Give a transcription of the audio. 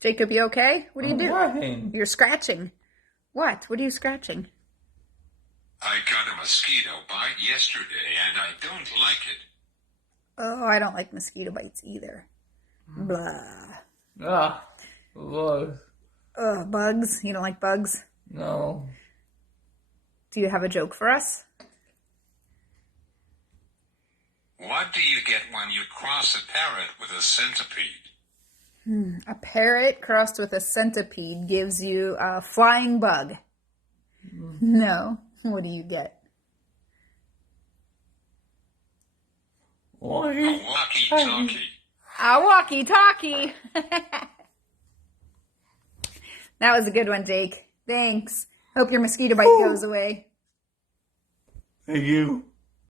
Jacob, you okay? What are you doing? Nothing. You're scratching. What? What are you scratching? I got a mosquito bite yesterday and I don't like it. Oh, I don't like mosquito bites either. Blah. Ah, look. Ugh, bugs. You don't like bugs? No. Do you have a joke for us? What do you get when you cross a parrot with a centipede? A parrot crossed with a centipede gives you a flying bug. No. What do you get? A walkie-talkie. A walkie-talkie. That was a good one, Jake. Thanks. Hope your mosquito bite goes away. Thank you.